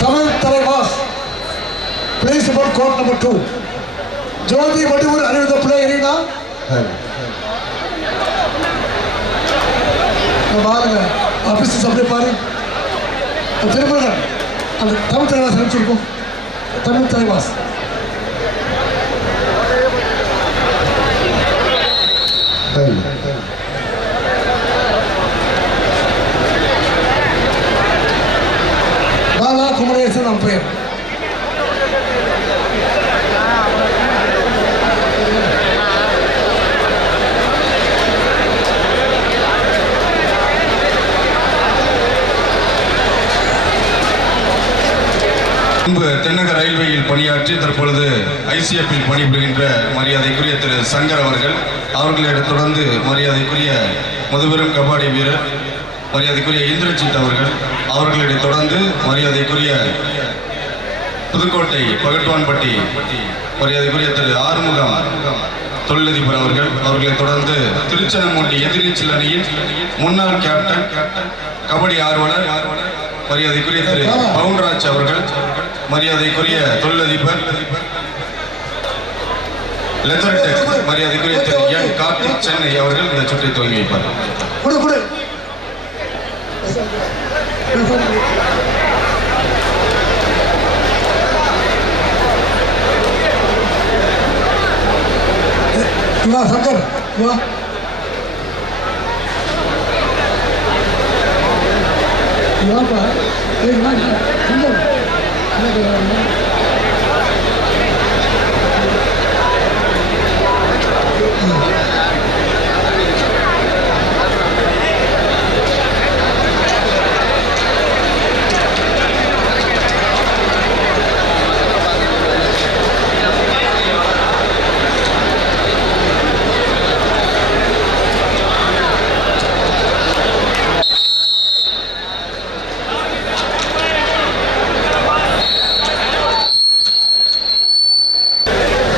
Tamil Thalaivas about court number two Jothi Vaduvur Aniruddha Pillai arena பாருங்க offices அப்படியே பாரு. திருப்பூர் அந்த தமிழ் தலைவாஸ் அனுப்பிச்சிருக்கோம் தமிழ் தலைவாஸ். பாலா குமரேசன் அம்பையர் முன்பு தென்னக ரயில்வேயில் பணியாற்றி தற்பொழுது ஐசிஎஃப்பில் பணிபுரிகின்ற மரியாதைக்குரிய திரு சங்கர் அவர்கள் அவர்களிடம் தொடர்ந்து மரியாதைக்குரிய முதுபெரும் கபாடி வீரர் மரியாதைக்குரிய இந்திரஜித் அவர்கள் அவர்களிடம் தொடர்ந்து மரியாதைக்குரிய புதுக்கோட்டை பகட்வான்பட்டி மரியாதைக்குரிய திரு ஆறுமுகம் தொழிலதிபர் அவர்கள் அவர்களை தொடர்ந்து திருச்சனமூட்டி எதிர்நீச்சல் அணியின் முன்னாள் கேப்டன் கபடி ஆர்வலர் மரியாதைக்குரிய திரு பவுன்ராஜ் அவர்கள் மரியாதைக்குரிய தொழிலதிபர் லெதர் மரியாதைக்குரிய திரு என் கார்த்திக் சென்னை அவர்கள் இந்த சுற்றை துவங்கி வைப்பார் 今三回今今かえ何三回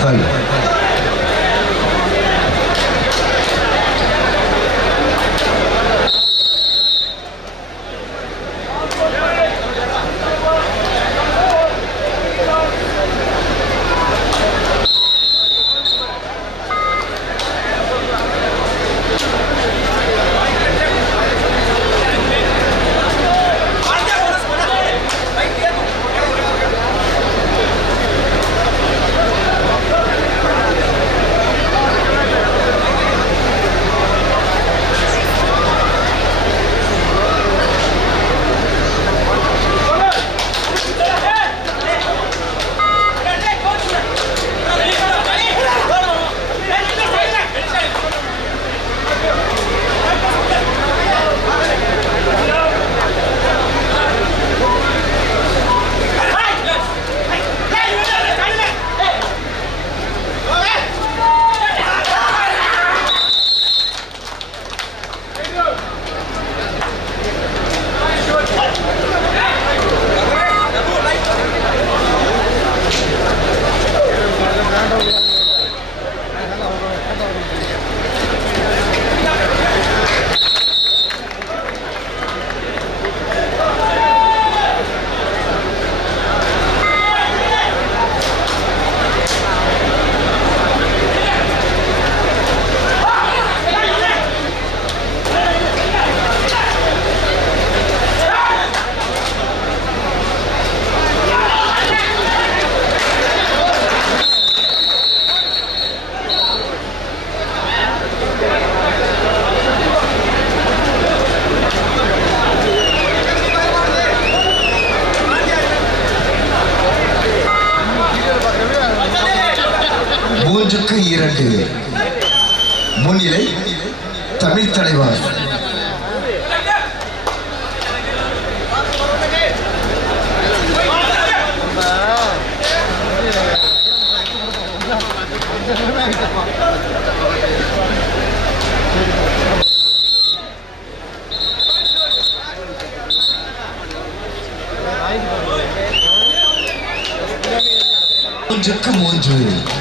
சங்கர் மூன்றுக்கு இரண்டு. முன்னிலை தமிழ் தலைவர். மூன்றுக்கு மூன்று.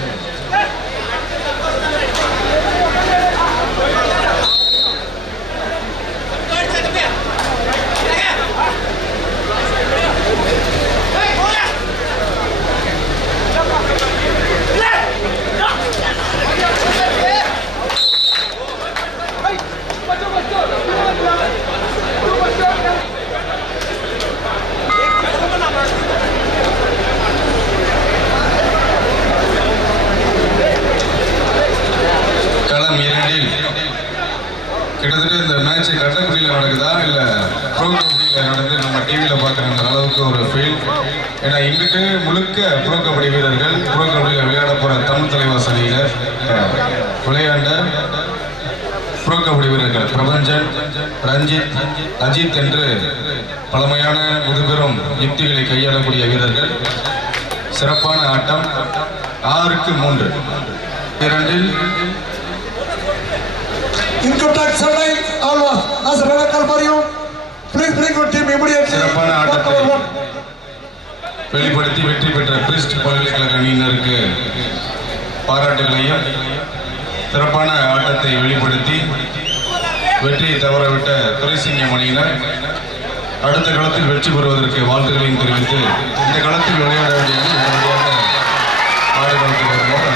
நான்கு மூன்று இரண்டில் இன்கம் டாக்ஸ் சடை ஆல்வா நாசர் கால் பாரியும் please bring your team immediately சிறப்பான ஆட்டத்தை வெளிப்படுத்தி வெற்றி பெற்ற பிரிஸ்ட் பல்கலைக்கழக அணியினருக்கு பாராட்டுகளையும் சிறப்பான ஆட்டத்தை வெளிப்படுத்தி வெற்றியை தவறவிட்ட துரைசிங்கம் அணியினர். அடுத்த களத்தில் வெற்றி பெறுவதற்கு வாழ்த்துக்களையும் தெரிவித்து இந்த களத்தில் விளையாட வேண்டிய Obrigado,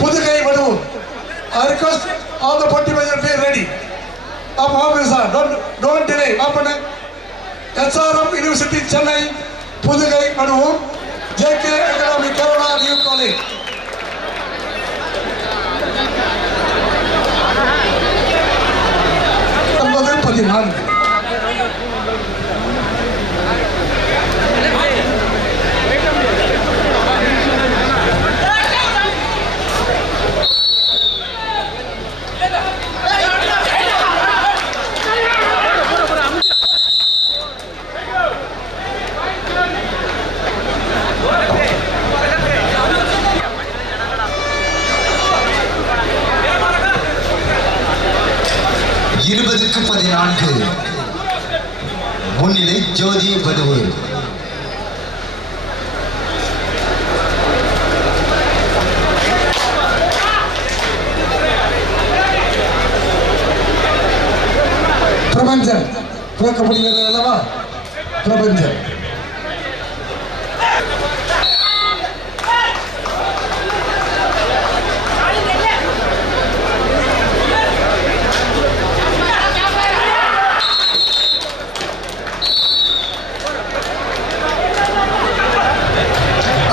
Pudukai Vaduvur I request all the party major be ready up off sir don't don't delay app பண்ணு HRM university Chennai Pudukai Vaduvur JK academy Kerala new college ஒன்பது பதினான்கு. முப்பத்தி நான்கு முன்னிலை ஜோதி வடுவூர் பிரபஞ்சன். ப்ரோ அல்லவா? பிரபஞ்சன்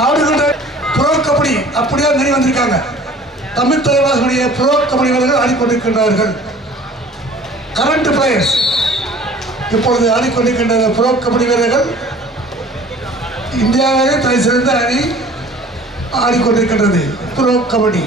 ஆடுகின்ற ப்ரோ கபடி அப்படியே நெறி வந்திருக்காங்க. தமிழ் தலைவாசனுடைய ப்ரோ கபடி வீரர்கள் ஆடிக்கொண்டிருக்கின்றார்கள். கரண்ட் பிளேயர்ஸ் இப்பொழுது ஆடிக்கொண்டிருக்கின்ற ப்ரோ கபடி வீரர்கள் இந்தியாவிலே தலை சிறந்த அணி ஆடிக்கொண்டிருக்கின்றது. ப்ரோ கபடி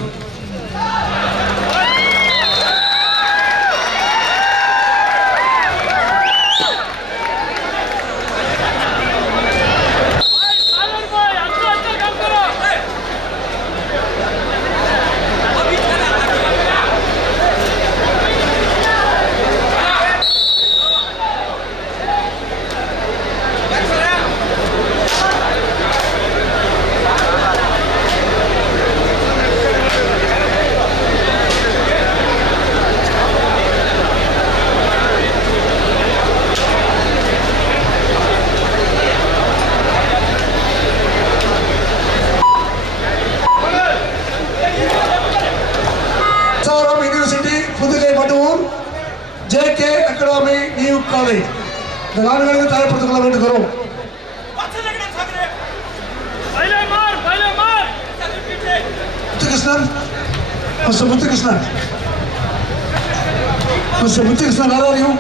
அச்சாரம் யூனிவர்சிட்டி புதுகை மட்டும் J K academy new college இந்த நாடுகளுக்கு தயார்படுத்திக் கொள்ள வேண்டுகிறோம். முத்துகிருஷ்ணன். மிஸ்டர் முத்துகிருஷ்ணன். முத்துகிருஷ்ணன் நல்லா அறியும்.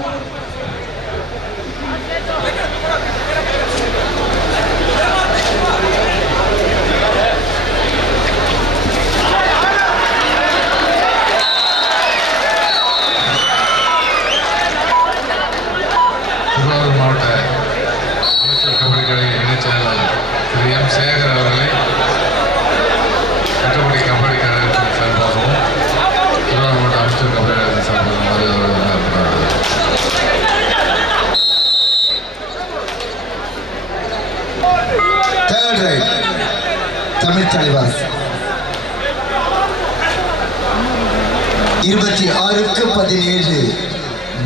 தலைவர். இருபத்தி ஆறுக்கு பதினேழு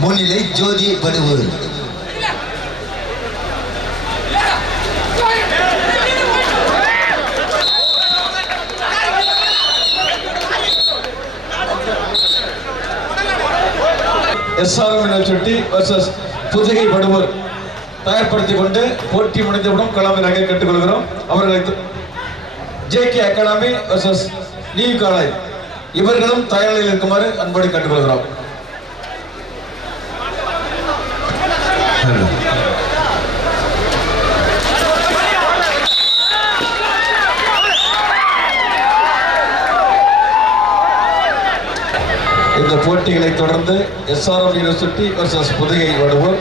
முன்னிலை Jothi Vaduvur SRM university versus Pudukai Vaduvur தயார்படுத்திக் கொண்டு போட்டி முடிந்தவுடன் களம் நகை கேட்டுக்கொள்கிறோம் அவர்களை JK J K academy versus new college இவர்களும் தயார் இருக்குமாறு அன்போடு கேட்டுக்கொள்கிறோம். இந்த போட்டிகளை தொடர்ந்து SRM university versus Pudukai Vaduvur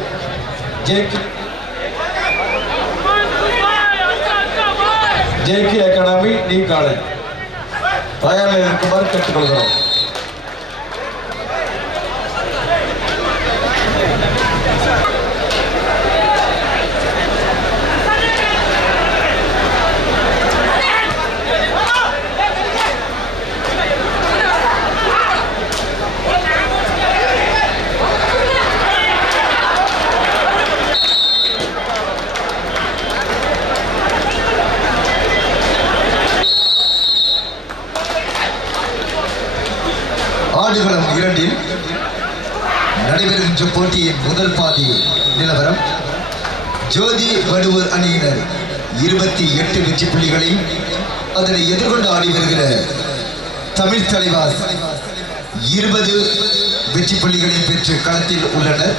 J J K academy new college தயார் நிலையில் இருக்குமாறு கேட்டுக்கொள்கிறோம் ஆடுகளம் இரண்டில் நடைபெறுகின்ற போட்டியின் முதல் பாதி நிலவரம் ஜோதி வடுவூர் அணியினர். இருபத்தி எட்டு வெற்றி புள்ளிகளையும் அதனை எதிர்கொண்டு ஆடி வருகிற தமிழ் தலைவாஸ் இருபது வெற்றி புள்ளிகளையும் பெற்று களத்தில் உள்ளனர்.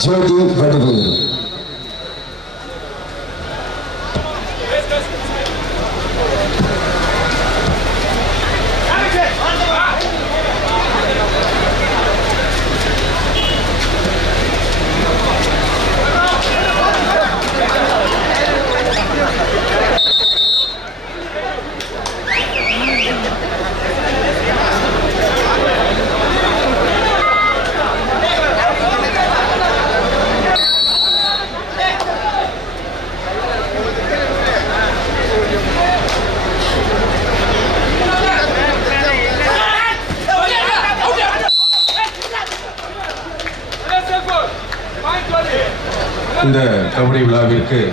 Jaydeep Vadaveer. இந்த கபடி விழாவிற்கு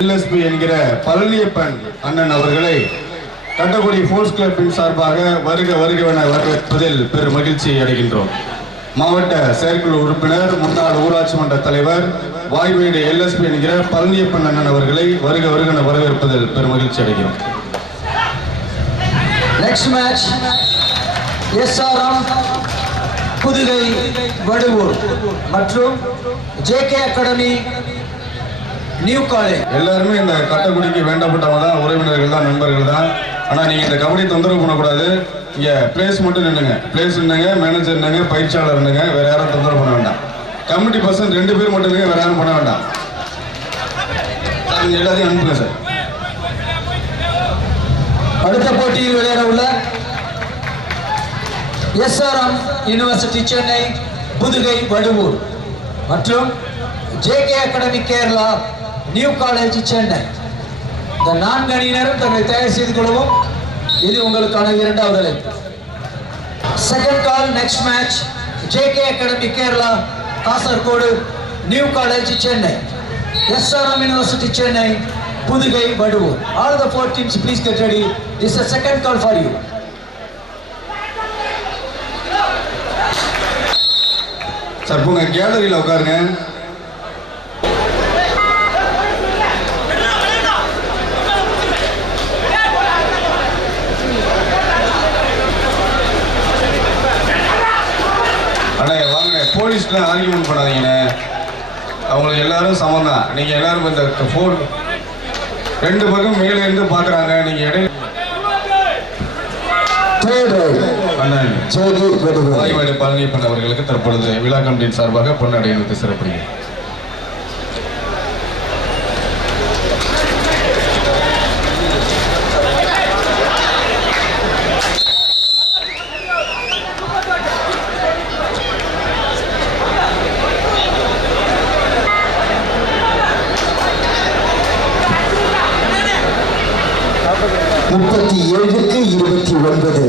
எல்எஸ்பி என்கிற பழனியப்பன் அண்ணன் அவர்களை கட்டக்குடி ஃபோர்ஸ் கிளப்பின் சார்பாக வருக வருகவென வரவேற்பதில் பெரும் மகிழ்ச்சி அடைகின்றோம். மாவட்ட செயற்குழு உறுப்பினர் முன்னாள் ஊராட்சி மன்ற தலைவர் வாய்மேடு எல்எஸ்பி என்கிற பழனியப்பன் அண்ணன் அவர்களை வருக வருகென வரவேற்பதில் பெரும் மகிழ்ச்சி அடைகிறோம். Next match, SRM Pudukai Vaduvur. மற்றும் ஜேகே அகாடமி நியூ காலேஜ் எல்லாருமே இந்த கட்டக்குடிக்கு வேண்டப்பட்டவங்க தான் உறவினர்கள் தான் நண்பர்கள் தான். ஆனால் நீங்கள் இந்த கபடி தொந்தரவு பண்ணக்கூடாது. இங்கே பிளேஸ் மட்டும் நின்னுங்க. பிளேஸ் நின்னுங்க மேனேஜர் நின்னுங்க பயிற்சியாளர் நின்னுங்க வேற யாரும் தொந்தரவு பண்ண வேண்டாம். கமிட்டி பர்சன் ரெண்டு பேர் மட்டும் நின்னுங்க வேற யாரும் பண்ண வேண்டாம். எல்லாத்தையும் அனுப்புங்க சார் அடுத்த போட்டியில் விளையாட உள்ள எஸ்ஆர்எம் யூனிவர்சிட்டி சென்னை புதுகை வடுவூர். மற்றும் JK academy Kerala new college Chennai இந்த நான்கு அணியினரும் தன்னை தயார் செய்து கொள்ளவும் இது உங்களுக்கான இரண்டாவது அழைப்பு. Second call next match J K academy Kerala Kasaragod new college Chennai S R M university Chennai Pudugai Vaduvur. All the four teams please get ready is a second call for you sir போங்க கேலரியில் உட்காருங்க. அண்ணே வாங்கண்ணே. போலீஸ்லாம் argument பண்ணாதீங்கண்ணே. அவங்களுக்கு எல்லாரும் சமம் தான் நீங்கள் எல்லாரும் இந்த ஃபோன் ரெண்டு பக்கம் மேலே இருந்து பார்க்குறாங்க நீங்கள் இடையில தேர்ட் ரைட் பழனியப்பன் அவர்களுக்கு தற்பொழுது விழா கமிட்டியின் சார்பாக பொன்னடை அணிவித்து சிறப்புகிறேன் முப்பத்தி ஏழுக்கு இருபத்தி ஒன்பது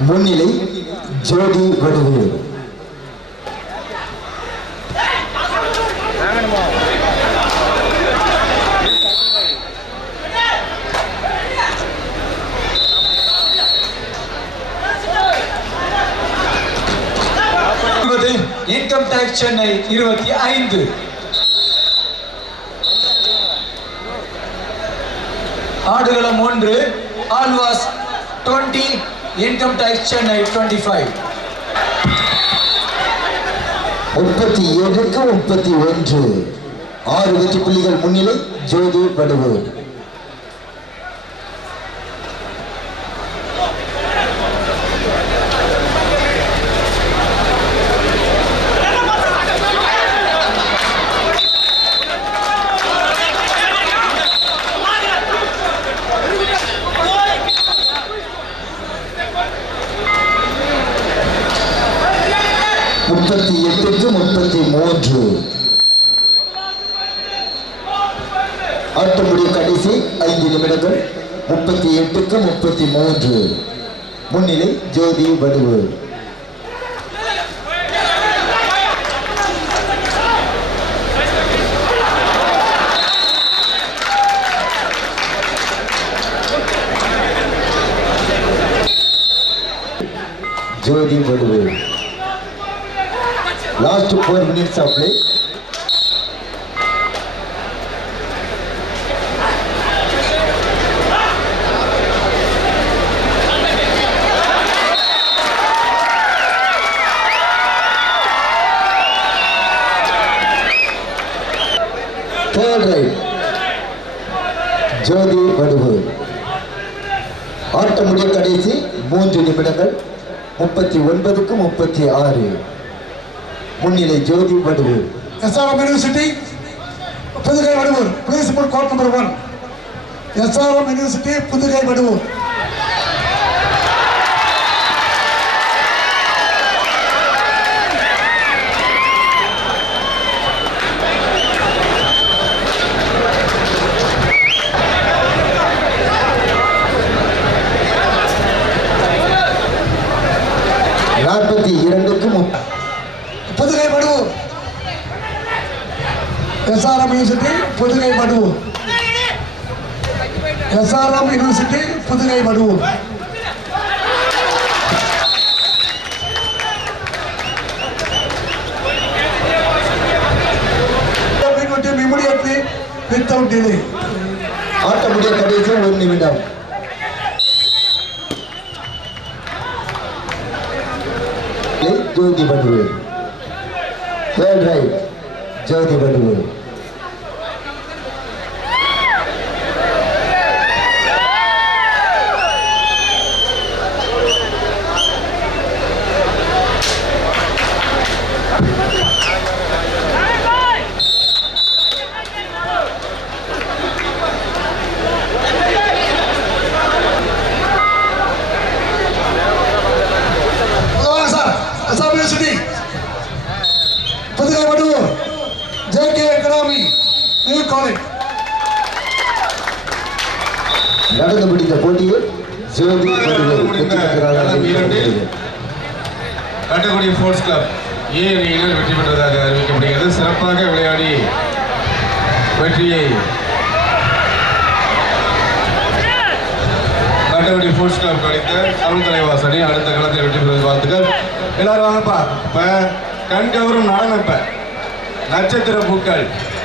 முன்னிலை ஜோதி வடுவூர் இன்கம் டாக்ஸ் சென்னை இருபத்தி ஐந்து. ஆடுகளம் ஒன்று Alvas twenty income tax Chennai twenty five முப்பத்தி ஏழுக்கு முப்பத்தி ஒன்று. ஆறு வெற்றி புள்ளிகள் முன்னிலை ஜோதி வடுவூர் முப்பத்தி எட்டுக்கு முப்பத்தி மூன்று ஆட்டமுடைய கடைசி ஐந்து நிமிடங்கள் முப்பத்தி எட்டுக்கு முப்பத்தி மூன்று. முன்னிலை Jothi Vaduvur Jothi Vaduvur last four minutes of play third right Jothi Vaduvur. ஆட்டமுடைய கடைசி மூன்று நிமிடங்கள் முப்பத்தி ஒன்பதுக்கு முப்பத்தி ஆறு. முன்னிலை Jothi Vaduvur. S R M university Pudugai Vaduvur please court number one. S R M university Pudugai Vaduvur நாற்பத்தி இரண்டுக்கு Pudugai Vaduvur S R M university Pudugai Vaduvur S R M university Pudugai Vaduvur immediately without delay. ஆட்டமுடைய கடைசி ஒரு நிமிடம். Jyoti Bhadwe. Third right, Jyoti Bhadwe.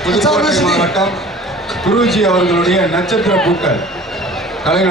Pudukkottai மாவட்டம் குருஜி அவர்களுடைய நட்சத்திர பூக்கள். கலை